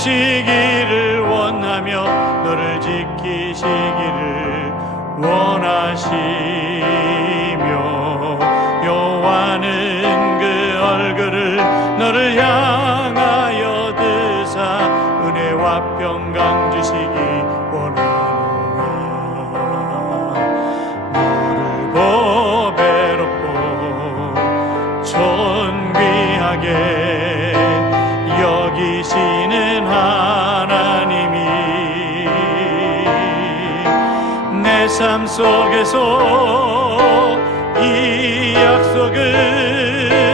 주시기를 원하며 너를 지키시기를 원하시며 여호와는 그 얼굴을 너를 향하여 드사 은혜와 평강 주시기 원하노라. 너를 보배롭고 존귀하게 삶 속에서 이 약속을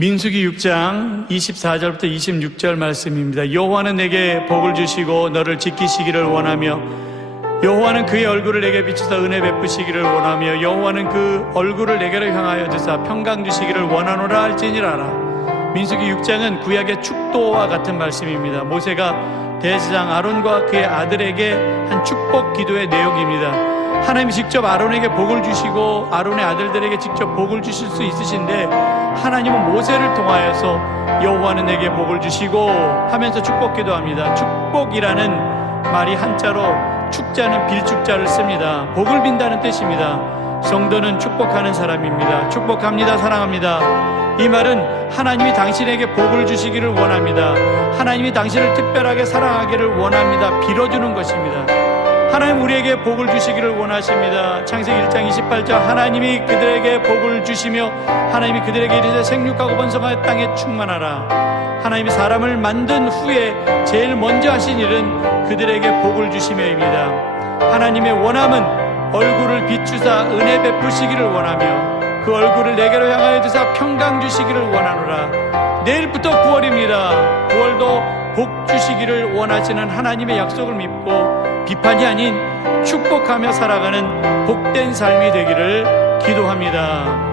민수기 6장 24절부터 26절 말씀입니다. 여호와는 내게 복을 주시고 너를 지키시기를 원하며 여호와는 그의 얼굴을 내게 비추사 은혜 베푸시기를 원하며 여호와는 그 얼굴을 내게로 향하여 주사 평강 주시기를 원하노라 할지니라라. 민수기 6장은 구약의 축도와 같은 말씀입니다. 모세가 대제사장 아론과 그의 아들에게 한 축복 기도의 내용입니다. 하나님이 직접 아론에게 복을 주시고 아론의 아들들에게 직접 복을 주실 수 있으신데 하나님은 모세를 통하여서 여호와는 내게 복을 주시고 하면서 축복 기도 합니다. 축복이라는 말이 한자로 축자는 빌축자를 씁니다. 복을 빈다는 뜻입니다. 성도는 축복하는 사람입니다. 축복합니다. 사랑합니다. 이 말은 하나님이 당신에게 복을 주시기를 원합니다. 하나님이 당신을 특별하게 사랑하기를 원합니다. 빌어주는 것입니다. 하나님 우리에게 복을 주시기를 원하십니다. 창세기 1장 28절 하나님이 그들에게 복을 주시며 하나님이 그들에게 이르되 생육하고 번성하여 땅에 충만하라. 하나님이 사람을 만든 후에 제일 먼저 하신 일은 그들에게 복을 주시며입니다. 하나님의 원함은 얼굴을 비추사 은혜 베푸시기를 원하며 그 얼굴을 내게로 향하여 두사 평강 주시기를 원하노라. 내일부터 9월입니다. 9월도 복 주시기를 원하시는 하나님의 약속을 믿고 비판이 아닌 축복하며 살아가는 복된 삶이 되기를 기도합니다.